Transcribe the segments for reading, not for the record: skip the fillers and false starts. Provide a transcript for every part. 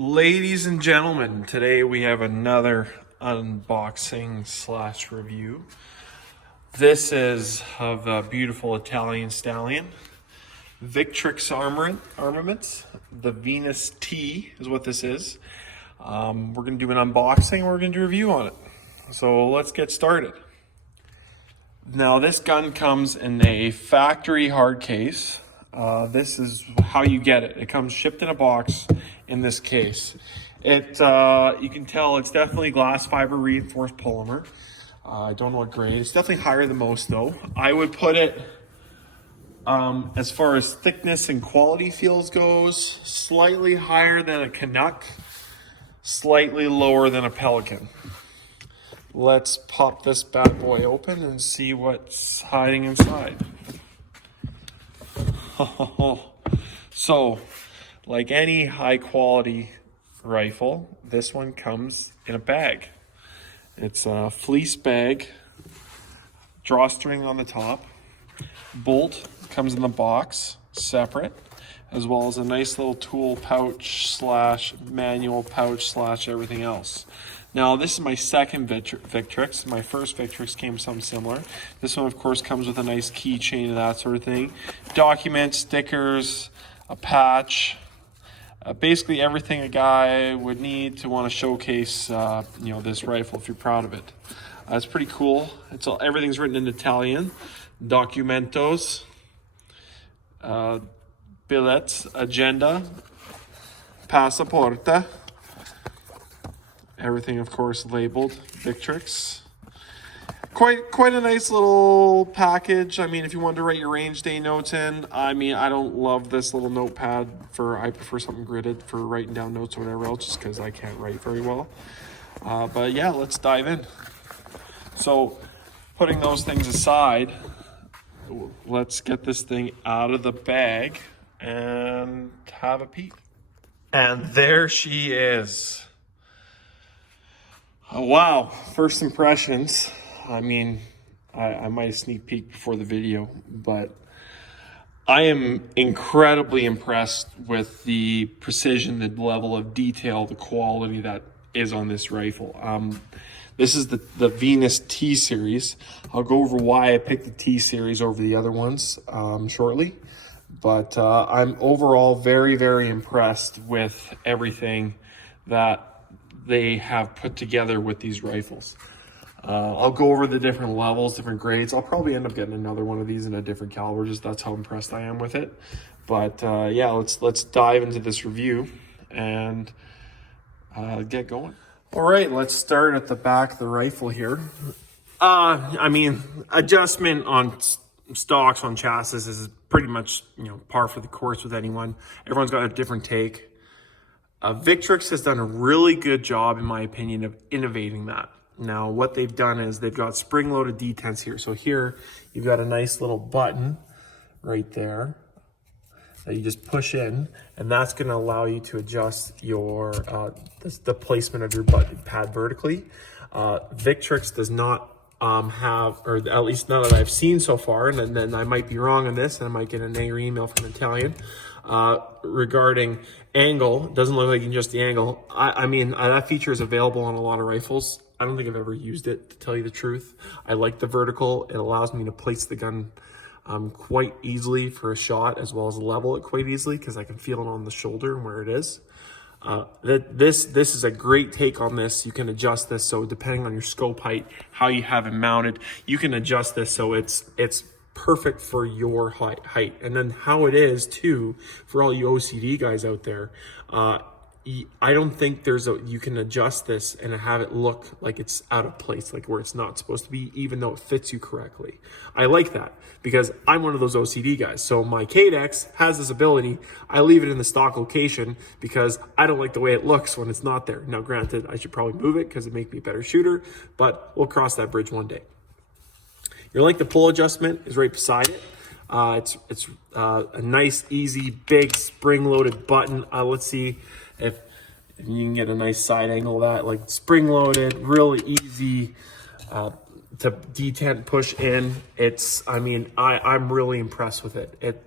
Ladies and gentlemen, today we have another unboxing slash review. This is of a beautiful Italian stallion. Victrix Armaments, the Venus T is what this is. We're going to do an unboxing, we're going to do a review on it. So let's get started. Now this gun comes in a factory hard case. This is how you get it. It comes shipped in a box in this case. You can tell it's definitely glass fiber reinforced polymer. I don't know what grade. It's definitely higher than most though. I would put it, as far as thickness and quality feels goes, slightly higher than a Canuck, slightly lower than a Pelican. Let's pop this bad boy open and see what's hiding inside. So, like any high quality rifle, this one comes in a bag. It's a fleece bag, drawstring on the top, bolt comes in the box separate, as well as a nice little tool pouch slash manual pouch slash everything else. Now this is my second Victrix. My first Victrix came with something similar. This one of course comes with a nice keychain and that sort of thing. Documents, stickers, a patch, basically everything a guy would need to want to showcase this rifle if you're proud of it. It's pretty cool. Everything's written in Italian. Documentos, billets, agenda, passaporta. Everything, of course, labeled Victrix. Quite a nice little package. I mean, if you wanted to write your range day notes in, I don't love this little notepad. I prefer something gridded for writing down notes or whatever else, just because I can't write very well. But yeah, let's dive in. So, putting those things aside, let's get this thing out of the bag and have a peek. And there she is. Oh, wow, first impressions. I might have sneak peeked before the video, but I am incredibly impressed with the precision, the level of detail, the quality that is on this rifle. This is the Venus T series. I'll go over why I picked the T series over the other ones shortly, but I'm overall very, very impressed with everything that they have put together with these rifles. I'll go over the different levels, different grades. I'll probably end up getting another one of these in a different caliber, just that's how impressed I am with it. But yeah, let's dive into this review and get going. All right, let's start at the back of the rifle here. Adjustment on stocks, on chassis is pretty much par for the course with anyone. Everyone's got a different take. Victrix has done a really good job, in my opinion, of innovating that. Now, what they've done is they've got spring-loaded detents here. So here, you've got a nice little button right there that you just push in, and that's going to allow you to adjust your the placement of your button pad vertically. Victrix does not have, or at least none that I've seen so far, and then I might be wrong on this, and I might get an angry email from Italian, regarding angle. It doesn't look like you can adjust the angle. That feature is available on a lot of rifles. I don't think I've ever used it, to tell you the truth. I like the vertical. It allows me to place the gun quite easily for a shot, as well as level it quite easily, because I can feel it on the shoulder and where it is. This is a great take on this. You can adjust this, so depending on your scope height, how you have it mounted, you can adjust this so it's perfect for your height. And then how it is too, for all you OCD guys out there, I don't think you can adjust this and have it look like it's out of place, like where it's not supposed to be, even though it fits you correctly. I like that because I'm one of those OCD guys. So my Cadex has this ability. I leave it in the stock location because I don't like the way it looks when it's not there. Now, granted, I should probably move it because it makes me a better shooter, but we'll cross that bridge one day. The pull adjustment is right beside it. It's a nice, easy, big spring-loaded button. Let's see if you can get a nice side angle of that. Like spring-loaded, really easy to detent push in. It's, I mean, I'm really impressed with it.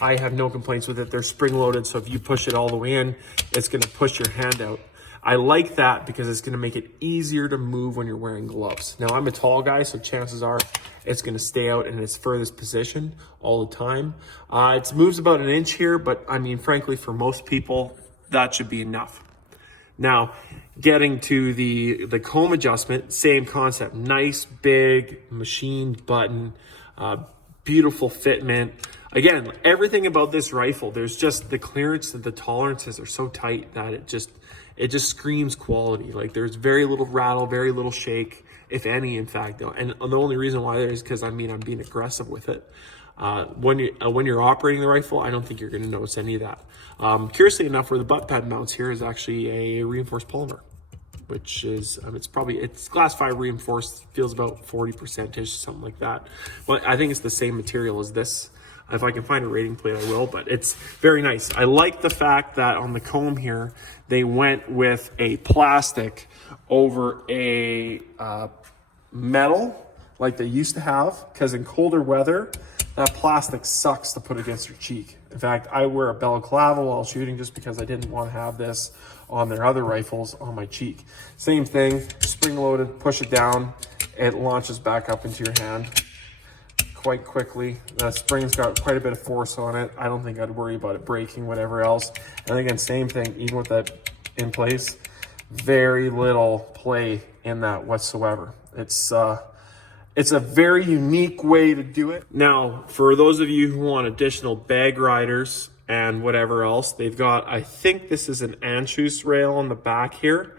I have no complaints with it. They're spring loaded, so if you push it all the way in, it's gonna push your hand out. I like that because it's gonna make it easier to move when you're wearing gloves. Now I'm a tall guy, so chances are it's gonna stay out in its furthest position all the time. It moves about an inch here, but I mean, frankly, for most people, that should be enough. Now, getting to the comb adjustment, same concept. Nice, big, machined button, beautiful fitment. Again, everything about this rifle, there's just the clearance and the tolerances are so tight that it just screams quality. Like there's very little rattle, very little shake, if any, in fact. And the only reason why there is because, I mean, I'm being aggressive with it. When you're operating the rifle, I don't think you're going to notice any of that. Curiously enough, where the butt pad mounts here is actually a reinforced polymer, which is, it's glass fiber reinforced, feels about 40%ish, something like that. But I think it's the same material as this. If I can find a rating plate, I will, but it's very nice. I like the fact that on the comb here, they went with a plastic over a metal like they used to have, because in colder weather, that plastic sucks to put against your cheek. In fact, I wear a balaclava while shooting just because I didn't want to have this on their other rifles on my cheek. Same thing, spring loaded, push it down, it launches back up into your hand quite quickly. The spring's got quite a bit of force on it. I don't think I'd worry about it breaking, whatever else. And again, same thing, even with that in place, very little play in that whatsoever. It's a very unique way to do it. Now, for those of you who want additional bag riders and whatever else, they've got, I think this is an anchovies rail on the back here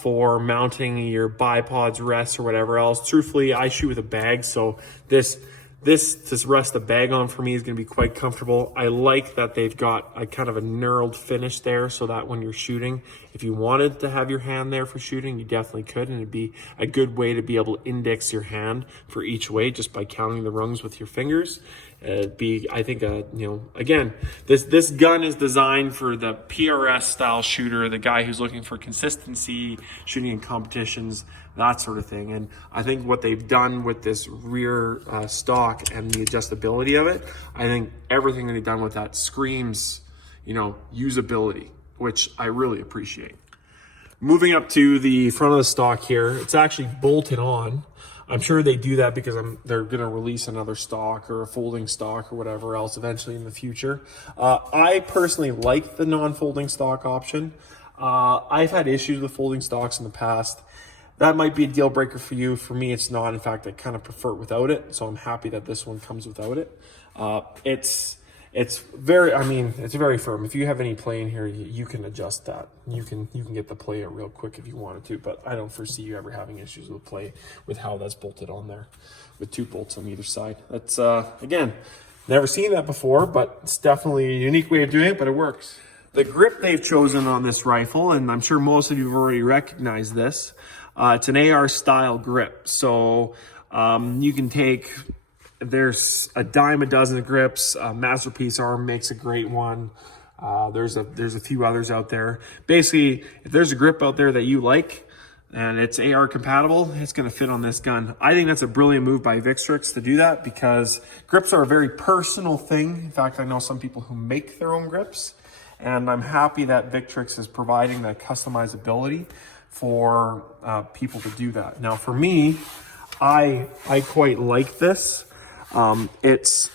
for mounting your bipods, rests, or whatever else. Truthfully, I shoot with a bag, so this to rest the bag on for me is going to be quite comfortable. I like that they've got a kind of a knurled finish there so that when you're shooting, if you wanted to have your hand there for shooting, you definitely could, and it'd be a good way to be able to index your hand for each way just by counting the rungs with your fingers. It'd be, I think, again, this gun is designed for the PRS style shooter, the guy who's looking for consistency, shooting in competitions, that sort of thing. And I think what they've done with this rear stock and the adjustability of it, I think everything that they've done with that screams, usability, which I really appreciate. Moving up to the front of the stock here, it's actually bolted on. I'm sure they do that because they're going to release another stock or a folding stock or whatever else eventually in the future. I personally like the non-folding stock option. I've had issues with folding stocks in the past. That might be a deal breaker for you. For me, it's not. In fact, I kind of prefer it without it. So I'm happy that this one comes without it. It's very firm. If you have any play in here, you can adjust that. You can get the play out real quick if you wanted to, but I don't foresee you ever having issues with play with how that's bolted on there with 2 bolts on either side. That's, again, never seen that before, but it's definitely a unique way of doing it, but it works. The grip they've chosen on this rifle, and I'm sure most of you have already recognized this, it's an AR style grip. So you can take, there's a dime a dozen of grips. Masterpiece Arm makes a great one. There's a few others out there. Basically, if there's a grip out there that you like and it's AR compatible, it's going to fit on this gun. I think that's a brilliant move by Victrix to do that because grips are a very personal thing. In fact, I know some people who make their own grips, and I'm happy that Victrix is providing that customizability for people to do that. Now, for me, I quite like this. It's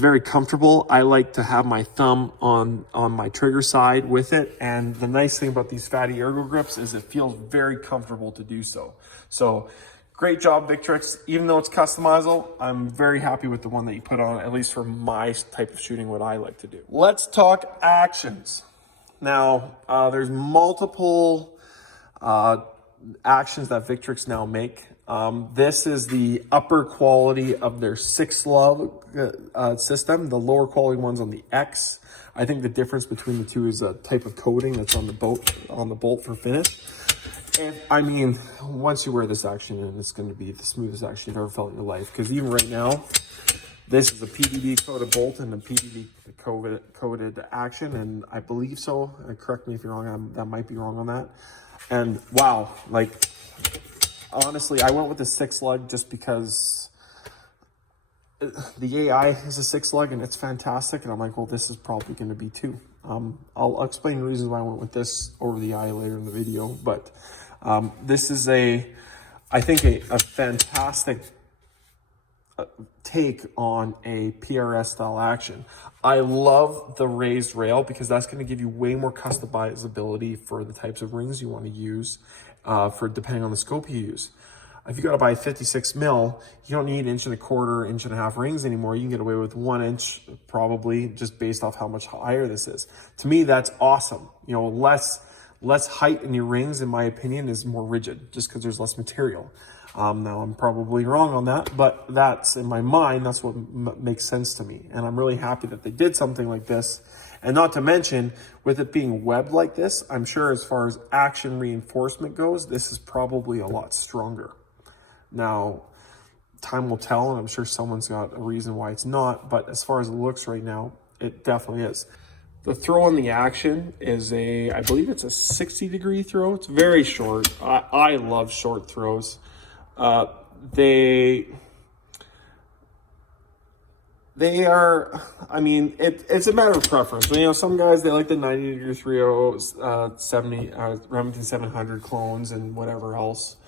very comfortable. I like to have my thumb on my trigger side with it. And the nice thing about these Fatty Ergo grips is it feels very comfortable to do so. So great job, Victrix. Even though it's customizable, I'm very happy with the one that you put on, at least for my type of shooting, what I like to do. Let's talk actions. Now, there's multiple actions that Victrix now make. This is the upper quality of their 6-level system. The lower quality one's on the X. I think the difference between the two is a type of coating that's on the bolt for finish. And I mean, once you wear this action, and it's going to be the smoothest action you've ever felt in your life. Because even right now, this is a PDD coated bolt and a PDD coated action, and I believe so. Correct me if you're wrong. That might be wrong on that. And wow, like honestly, I went with the 6 lug just because the AI is a 6 lug and it's fantastic. And I'm like, well, this is probably going to be 2. I'll explain the reasons why I went with this over the eye later in the video. But this is I think a fantastic take on a PRS style action. I love the raised rail because that's going to give you way more customizability for the types of rings you want to use for depending on the scope you use. If you got to buy 56 mil, you don't need 1.25 inch, 1.5 rings anymore. You can get away with 1 inch probably just based off how much higher this is. To me, that's awesome. You know, less height in your rings, in my opinion, is more rigid just because there's less material. Now I'm probably wrong on that, but that's in my mind, that's what makes sense to me. And I'm really happy that they did something like this. And not to mention, with it being webbed like this, I'm sure as far as action reinforcement goes, this is probably a lot stronger. Now, time will tell, and I'm sure someone's got a reason why it's not, but as far as it looks right now, it definitely is. The throw on the action is I believe it's a 60-degree throw. It's very short. I love short throws. They are, I mean, it's a matter of preference. You know, some guys, they like the 90-degree 3.0, 70, Remington 700 clones and whatever else.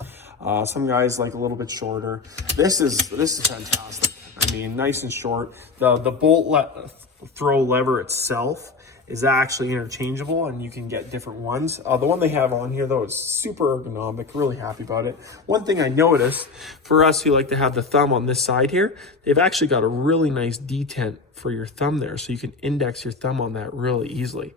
Some guys like a little bit shorter. This is fantastic. I mean, nice and short. The bolt throw lever itself is actually interchangeable, and you can get different ones. The one they have on here, though, is super ergonomic. Really happy about it. One thing I noticed, for us who like to have the thumb on this side here, they've actually got a really nice detent for your thumb there, so you can index your thumb on that really easily.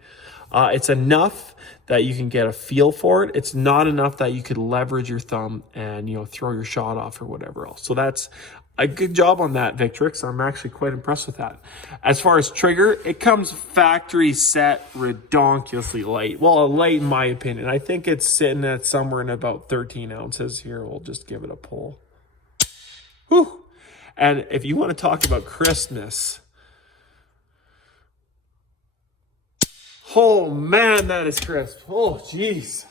It's enough that you can get a feel for it. It's not enough that you could leverage your thumb and, you know, throw your shot off or whatever else. So that's a good job on that, Victrix. I'm actually quite impressed with that. As far as trigger, it comes factory set redonkulously light. Well, light in my opinion. I think it's sitting at somewhere in about 13 ounces. Here, we'll just give it a pull. Whew. And if you want to talk about crispness, oh man, that is crisp. Oh, geez.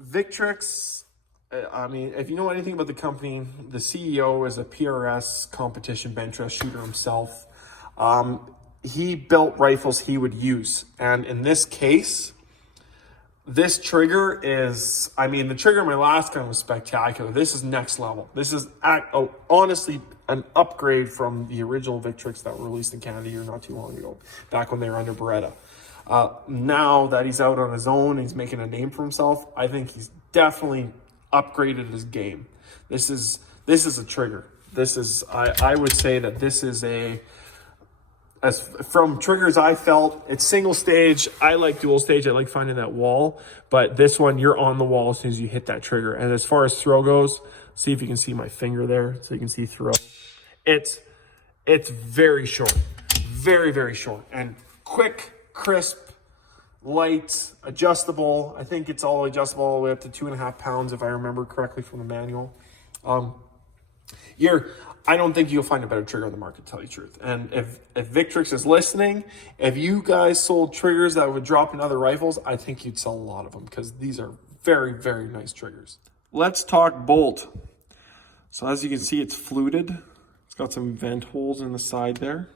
Victrix, I mean, if you know anything about the company, the CEO is a PRS competition bench press shooter himself. He built rifles he would use. And in this case, this trigger is, I mean, the trigger in my last gun was spectacular. This is next level. This is honestly an upgrade from the original Victrix that were released in Canada here not too long ago, back when they were under Beretta. Now that he's out on his own, he's making a name for himself, I think he's definitely upgraded his game. This is a trigger. This is, I would say that this is as from triggers I felt, it's single stage. I like dual stage. I like finding that wall, but this one, you're on the wall as soon as you hit that trigger. And as far as throw goes, see if you can see my finger there so you can see throw. It's very short, very, very short and quick, crisp, light, adjustable. I think it's all adjustable all the way up to 2.5 pounds, if I remember correctly from the manual. I don't think you'll find a better trigger on the market, to tell you the truth. And if Victrix is listening, if you guys sold triggers that would drop in other rifles, I think you'd sell a lot of them because these are very, very nice triggers. Let's talk bolt. So as you can see, it's fluted. It's got some vent holes in the side there.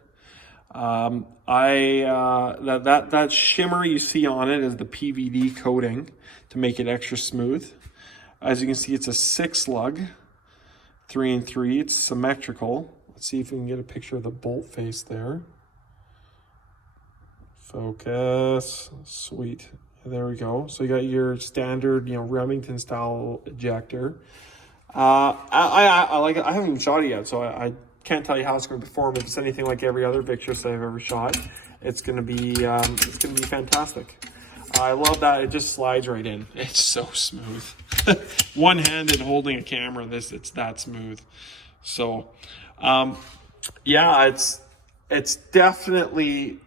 That shimmer you see on it is the PVD coating to make it extra smooth. As you can see, it's a 6 lug. 3-3, it's symmetrical. Let's see if we can get a picture of the bolt face there. Focus, sweet. There we go. So you got your standard, Remington style ejector. I like it. I haven't even shot it yet, so I can't tell you how it's going to perform. If it's anything like every other Victrix I've ever shot, it's going to be fantastic. I love that it just slides right in. It's so smooth. One-handed holding a camera, it's that smooth. So, yeah, it's definitely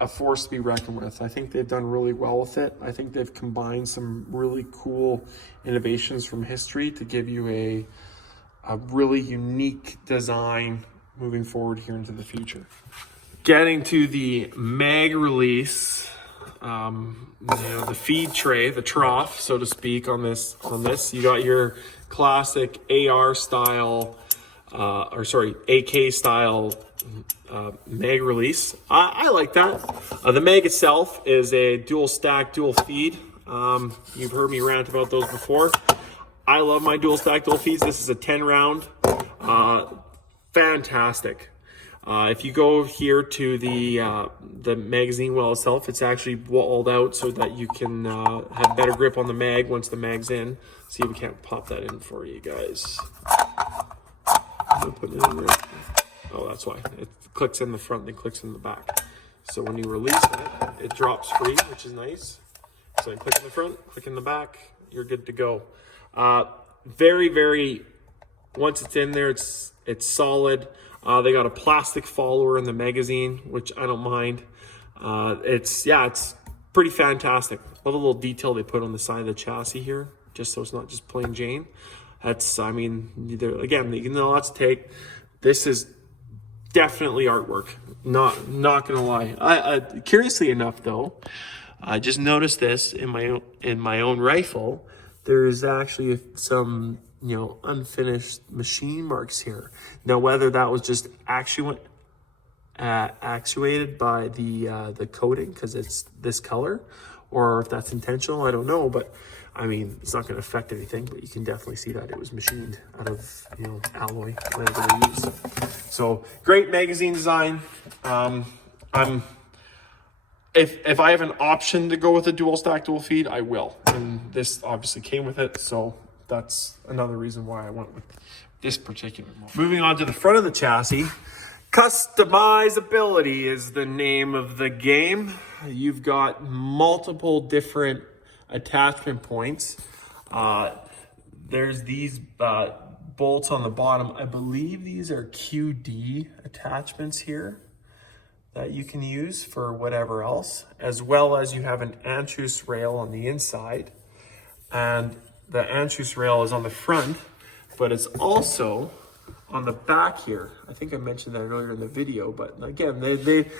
a force to be reckoned with. I think they've done really well with it. I think they've combined some really cool innovations from history to give you a really unique design moving forward here into the future. Getting to the mag release. the feed tray, the trough, so to speak, on this. You got your classic AR style, AK style mag release. I like that. The mag itself is a dual stack, dual feed. You've heard me rant about those before. I love my dual stack, dual feeds. This is a 10 round. Fantastic. If you go here to the magazine well itself, it's actually walled out so that you can have better grip on the mag once the mag's in. See if we can't pop that in for you guys. Put it in there. Oh, that's why. It clicks in the front, then clicks in the back. So when you release it, it drops free, which is nice. So you click in the front, click in the back, you're good to go. Very, very, once it's in there, it's solid. They got a plastic follower in the magazine, which I don't mind. It's pretty fantastic. Love the little detail they put on the side of the chassis here, just so it's not just plain Jane. That's, I mean, again, you can lots to take. This is definitely artwork. Not gonna lie. Curiously enough, though, I just noticed this in my own rifle. There's actually some unfinished machine marks here. Now, whether that was just actuated by the coating because it's this color, or if that's intentional, I don't know. But I mean, it's not going to affect anything. But you can definitely see that it was machined out of alloy, whatever they use. So great magazine design. If I have an option to go with a dual stack, dual feed, I will. And this obviously came with it, so that's another reason why I went with this particular model. Moving on to the front of the chassis, customizability is the name of the game. You've got multiple different attachment points. There's these bolts on the bottom. I believe these are QD attachments here that you can use for whatever else, as well as you have an anchois rail on the inside. And the anchois rail is on the front, but it's also on the back here. I think I mentioned that earlier in the video, but again, they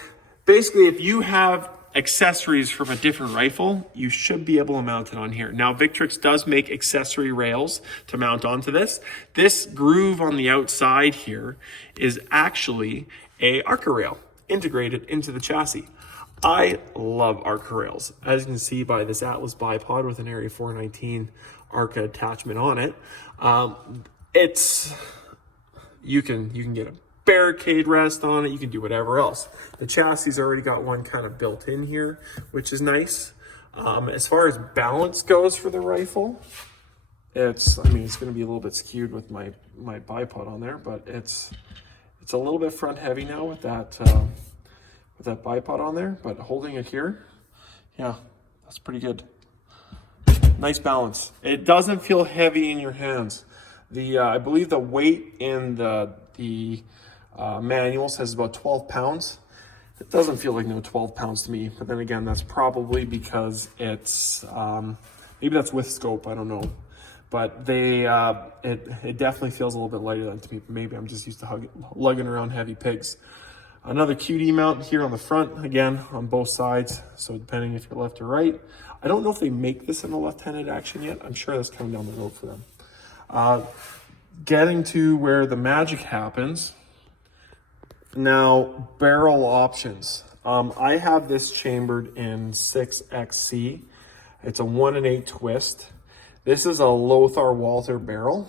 basically, if you have accessories from a different rifle, you should be able to mount it on here. Now, Victrix does make accessory rails to mount onto this. This groove on the outside here is actually a Arca rail integrated into the chassis. I love Arca rails. As you can see by this Atlas bipod with an Area 419 Arca attachment on it. You can get a barricade rest on it. You can do whatever else. The chassis already got one kind of built in here, which is nice. As far as balance goes for the rifle, it's going to be a little bit skewed with my bipod on there, but it's a little bit front heavy now with that bipod on there, but holding it here, yeah, that's pretty good. Nice balance. It doesn't feel heavy in your hands. I believe the weight in the manual says about 12 pounds. It doesn't feel like 12 pounds to me, but then again, that's probably because it's, maybe that's with scope, I don't know. But it definitely feels a little bit lighter than to me. Maybe I'm just used to lugging around heavy pigs. Another QD mount here on the front, again, on both sides. So depending if you're left or right. I don't know if they make this in a left-handed action yet. I'm sure that's coming down the road for them. Getting to where the magic happens. Now, barrel options. I have this chambered in 6XC. It's a 1 and 8 twist. This is a Lothar Walther barrel.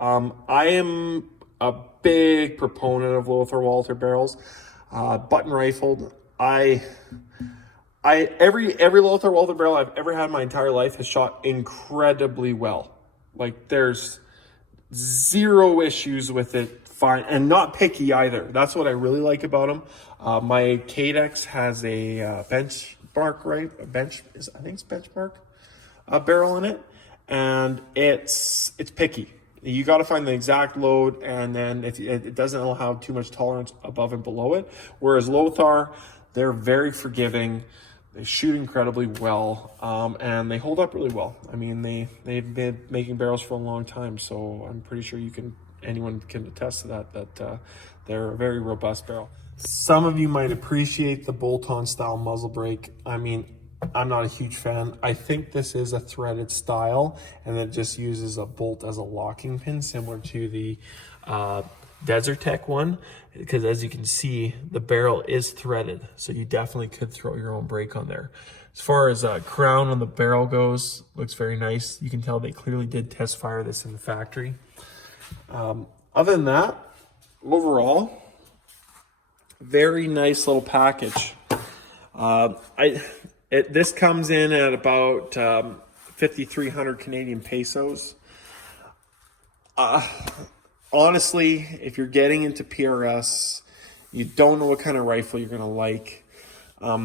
I am a big proponent of Lothar Walther barrels. Button rifled. Every Lothar Walther barrel I've ever had in my entire life has shot incredibly well. Like, there's zero issues with it. Fine, and not picky either. That's what I really like about them. My Cadex has a benchmark, right? I think it's benchmark barrel in it, and it's picky. You got to find the exact load, and then if it doesn't allow too much tolerance above and below it. Whereas Lothar, they're very forgiving. They shoot incredibly well, and they hold up really well. I mean, they've been making barrels for a long time, so I'm pretty sure anyone can attest to that they're a very robust barrel. Some of you might appreciate the bolt-on style muzzle brake. I mean, I'm not a huge fan. I think this is a threaded style, and it just uses a bolt as a locking pin, similar to the Desert Tech one, because as you can see, the barrel is threaded, so you definitely could throw your own brake on there. As far as crown on the barrel goes, looks very nice. You can tell they clearly did test fire this in the factory. Other than that, overall, very nice little package. This comes in at about 5,300 Canadian pesos. Honestly, if you're getting into PRS, you don't know what kind of rifle you're going to like.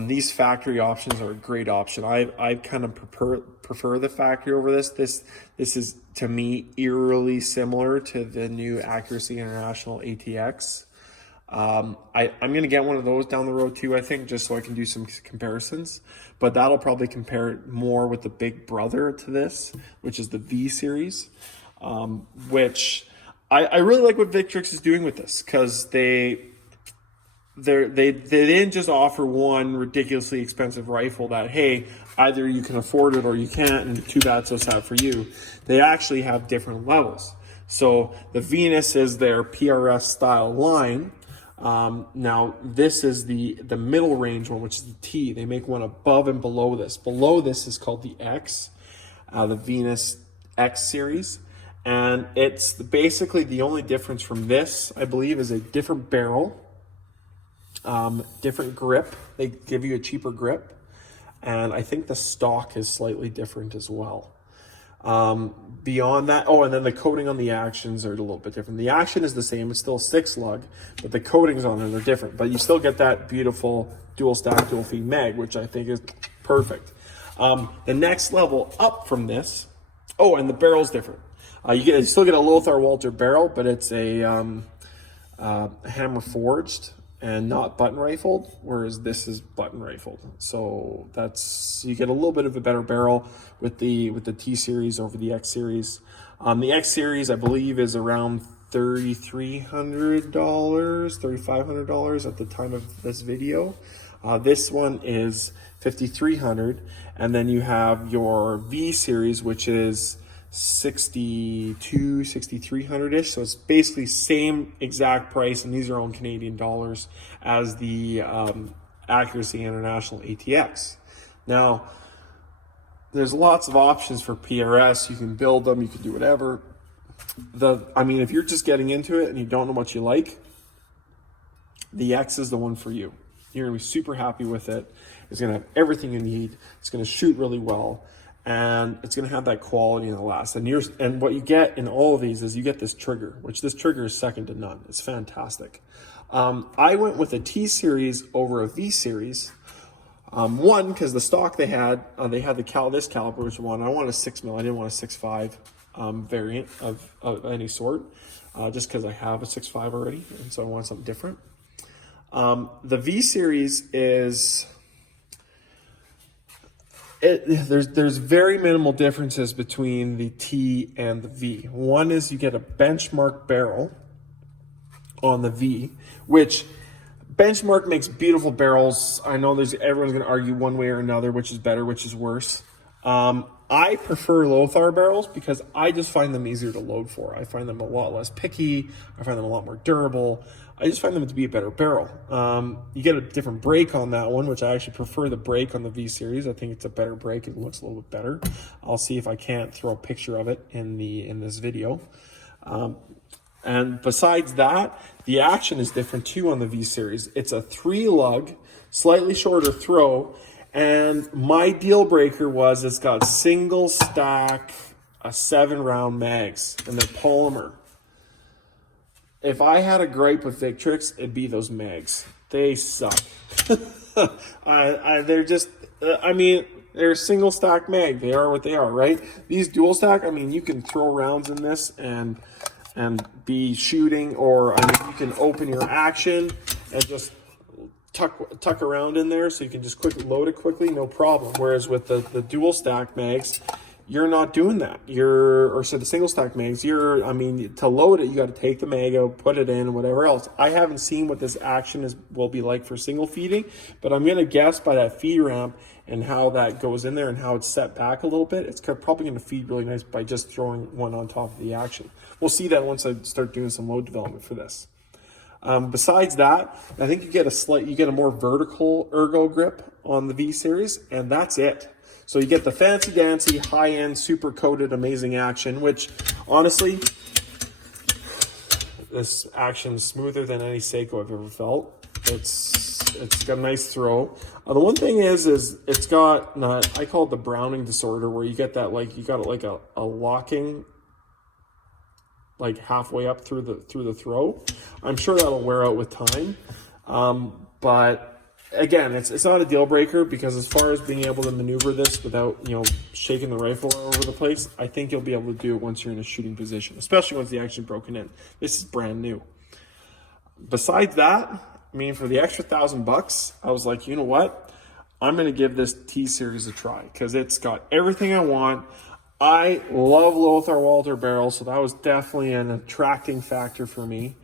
These factory options are a great option. I kind of prefer the factory over this. This is, to me, eerily similar to the new Accuracy International ATX. I'm going to get one of those down the road too, I think, just so I can do some comparisons. But that'll probably compare more with the big brother to this, which is the V series, which I really like what Victrix is doing with this, because they didn't just offer one ridiculously expensive rifle that, hey, either you can afford it or you can't, and too bad, so sad for you. They actually have different levels. So the Venus is their PRS style line. Now this is the middle range one, which is the T. They make one above and below this. Below this is called the X, the Venus X series. And it's basically the only difference from this, I believe, is a different barrel, different grip. They give you a cheaper grip. And I think the stock is slightly different as well. Beyond that, and then the coating on the actions are a little bit different. The action is the same, it's still 6 lug, but the coatings on it are different. But you still get that beautiful dual stack, dual feed mag, which I think is perfect. The next level up from this, and the barrel's different. You still get a Lothar Walter barrel, but it's a hammer forged and not button rifled, whereas this is button rifled. So you get a little bit of a better barrel with the T series over the X series. The X series, I believe, is around $3,300, $3,500 at the time of this video. This one is $5,300, and then you have your V series, which is $6,300-ish. So it's basically same exact price, and these are all in Canadian dollars, as the Accuracy International ATX. Now, there's lots of options for PRS. You can build them, you can do whatever. If you're just getting into it and you don't know what you like, the X is the one for you. You're gonna be super happy with it. It's gonna have everything you need. It's gonna shoot really well, and it's going to have that quality in the last. And what you get in all of these is you get this trigger, which this trigger is second to none. It's fantastic. I went with a T series over a V series. One, because the stock they had this caliber was one. I wanted a 6mm. I didn't want a 6.5 variant of any sort, just because I have a 6.5 already, and so I want something different. The V series is... There's very minimal differences between the T and the V. One is you get a benchmark barrel on the V, which benchmark makes beautiful barrels. I know everyone's going to argue one way or another, which is better, which is worse. I prefer Lothar barrels because I just find them easier to load for. I find them a lot less picky. I find them a lot more durable. I just find them to be a better barrel. You get a different brake on that one, which I actually prefer the brake on the V series. I think it's a better brake. It looks a little bit better. I'll see if I can't throw a picture of it in this video. And besides that, the action is different too on the V series. It's a 3-lug, slightly shorter throw. And my deal breaker was it's got single stack, 7-round mags, and they're polymer. If I had a gripe with Victrix, it'd be those mags. They suck. They're just, they're a single stack mag. They are what they are, right? These dual stack, you can throw rounds in this and be shooting, or you can open your action and just tuck around in there, so you can just quickly load it quickly, no problem. Whereas with the dual stack mags, you're not doing that. So the single stack mags, to load it, you got to take the mag out, put it in, whatever else. I haven't seen what this action will be like for single feeding, but I'm going to guess by that feed ramp and how that goes in there and how it's set back a little bit, it's probably going to feed really nice by just throwing one on top of the action. We'll see that once I start doing some load development for this. Besides that, I think you get a more vertical ergo grip on the V series, and that's it. So you get the fancy dancy, high-end, super coated, amazing action, which honestly, this action is smoother than any Seiko I've ever felt. It's got a nice throw. The one thing is it's got, I call it the Browning disorder, where you get that, like, you got it like a locking, like halfway up through the throw. I'm sure that'll wear out with time. But again, it's not a deal breaker, because as far as being able to maneuver this without, shaking the rifle all over the place, I think you'll be able to do it once you're in a shooting position, especially once the action's broken in. This is brand new. Besides that, for the extra $1,000, I was like, you know what? I'm going to give this T series a try, because it's got everything I want. I love Lothar Walther barrels, so that was definitely an attracting factor for me.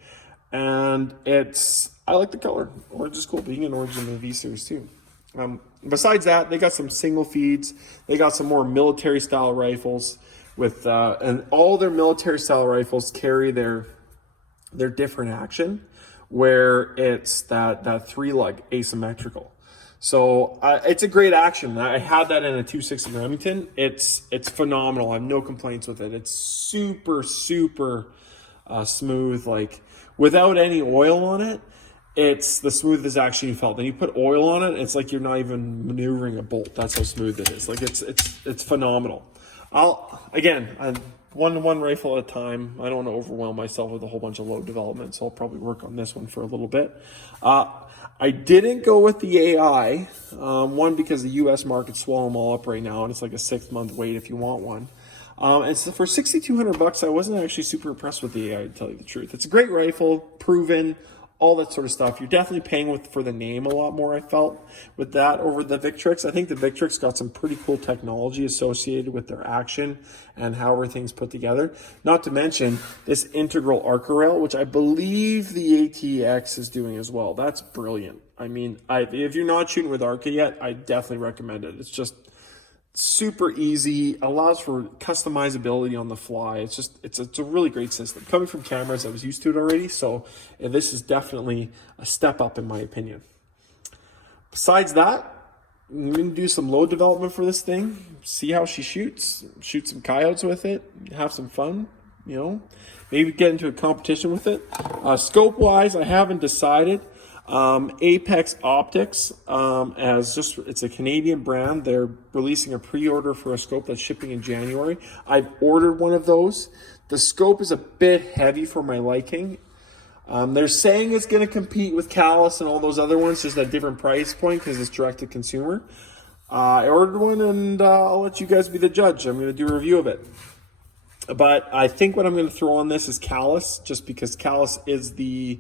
And I like the color. Orange is cool. Being an orange in the V series too. Besides that, they got some single feeds. They got some more military style rifles and all their military style rifles carry their different action, where it's that three lug asymmetrical. So it's a great action. I had that in a 260 Remington. It's phenomenal. I have no complaints with it. It's super, super smooth. Like, without any oil on it, it's the smoothest action you felt. Then you put oil on it, it's like you're not even maneuvering a bolt. That's how smooth it is. Like, it's phenomenal. One rifle at a time. I don't want to overwhelm myself with a whole bunch of load development, so I'll probably work on this one for a little bit. I didn't go with the AI, one, because the U.S. market's swallowing them all up right now, and it's like a 6-month wait if you want one. And so for $6,200, I wasn't actually super impressed with the AI, to tell you the truth. It's a great rifle, proven, all that sort of stuff. You're definitely paying for the name a lot more, I felt, with that over the Victrix. I think the Victrix got some pretty cool technology associated with their action and how everything's put together. Not to mention this integral arc rail, which I believe the ATX is doing as well. That's brilliant. If you're not shooting with Arca yet, I definitely recommend it. It's just super easy, allows for customizability on the fly. It's a really great system. Coming from cameras, I was used to it already, so this is definitely a step up in my opinion. Besides that, I'm going to do some load development for this thing, see how she shoots, shoot some coyotes with it, have some fun, maybe get into a competition with it. Scope wise, I haven't decided. Apex Optics, it's a Canadian brand. They're releasing a pre-order for a scope that's shipping in January. I've ordered one of those. The scope is a bit heavy for my liking. They're saying it's going to compete with Callus and all those other ones, just at a different price point because it's direct to consumer. I ordered one, and I'll let you guys be the judge. I'm going to do a review of it. But I think what I'm going to throw on this is Callus, just because Callus is the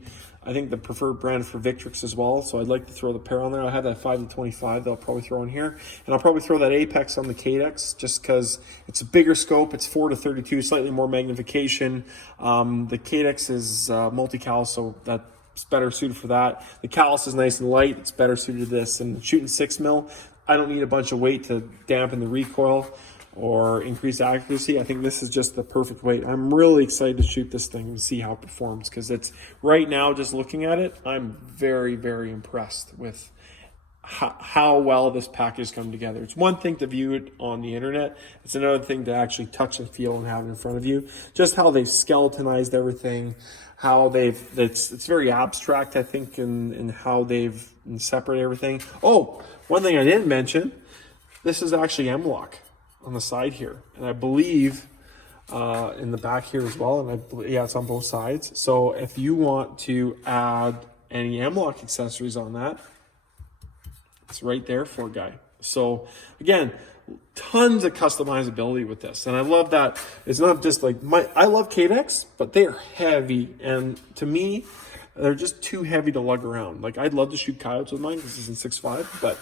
preferred brand for Victrix as well. So I'd like to throw the pair on there. I have that 5-25 that I'll probably throw in here. And I'll probably throw that Apex on the Cadex, just because it's a bigger scope. It's 4-32, slightly more magnification. The Cadex is multi-cal, so that's better suited for that. The Callus is nice and light. It's better suited to this. And shooting 6mm, I don't need a bunch of weight to dampen the recoil or increase accuracy. I think this is just the perfect weight. I'm really excited to shoot this thing and see how it performs, because it's right now, just looking at it, I'm very, very impressed with how well this package come together. It's one thing to view it on the internet. It's another thing to actually touch and feel and have it in front of you. Just how they've skeletonized everything, how it's very abstract, I think, in how they've separated everything. Oh, one thing I didn't mention, this is actually M-LOK on the side here, and I believe in the back here as well, and it's on both sides. So if you want to add any M-LOK accessories on that, it's right there for a guy. So again, tons of customizability with this, and I love that it's not just like I love Cadex, but they are heavy, and to me they're just too heavy to lug around. Like, I'd love to shoot coyotes with mine. This is in 6.5, but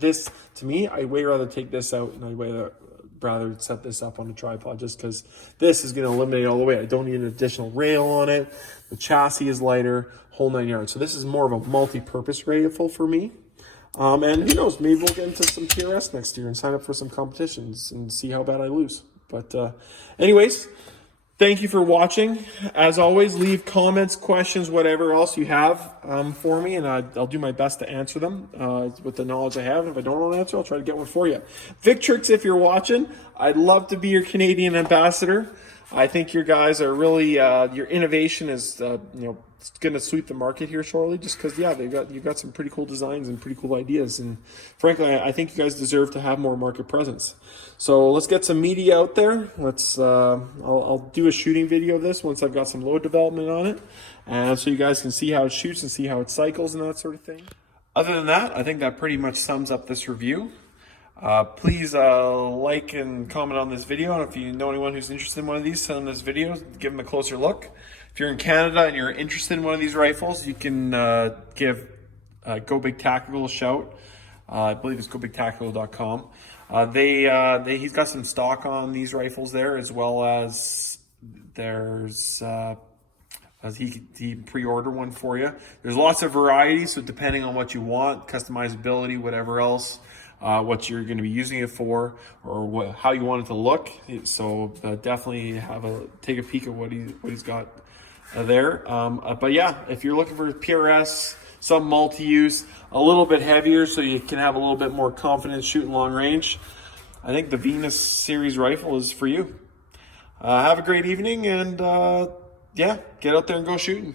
this, to me, I'd way rather take this out, and I'd way rather rather set this up on a tripod just because this is going to eliminate all the weight. I don't need an additional rail on it. The chassis is lighter, whole 9 yards. So this is more of a multi-purpose rifle for me. And who knows, maybe we'll get into some PRS next year and sign up for some competitions and see how bad I lose. But anyways, thank you for watching. As always, leave comments, questions, whatever else you have for me, and I'll do my best to answer them with the knowledge I have. And if I don't know an answer, I'll try to get one for you. Victrix, if you're watching, I'd love to be your Canadian ambassador. I think your guys are really, your innovation is, it's going to sweep the market here shortly, just because, yeah, you've got some pretty cool designs and pretty cool ideas. And frankly, I think you guys deserve to have more market presence. So let's get some media out there. I'll do a shooting video of this once I've got some load development on it. And so you guys can see how it shoots and see how it cycles and that sort of thing. Other than that, I think that pretty much sums up this review. Please like and comment on this video, and if you know anyone who's interested in one of these, send them this video, give them a closer look. If you're in Canada and you're interested in one of these rifles, you can give Go Big Tactical a shout. I believe it's gobigtactical.com. He's got some stock on these rifles there, as well as there's he pre-order one for you. There's lots of varieties, so depending on what you want, customizability, whatever else, what you're going to be using it for, or how you want it to look. So definitely take a peek at what he's got there. But yeah, if you're looking for PRS, some multi-use, a little bit heavier, so you can have a little bit more confidence shooting long range, I think the Venus series rifle is for you. Have a great evening, and yeah, get out there and go shooting.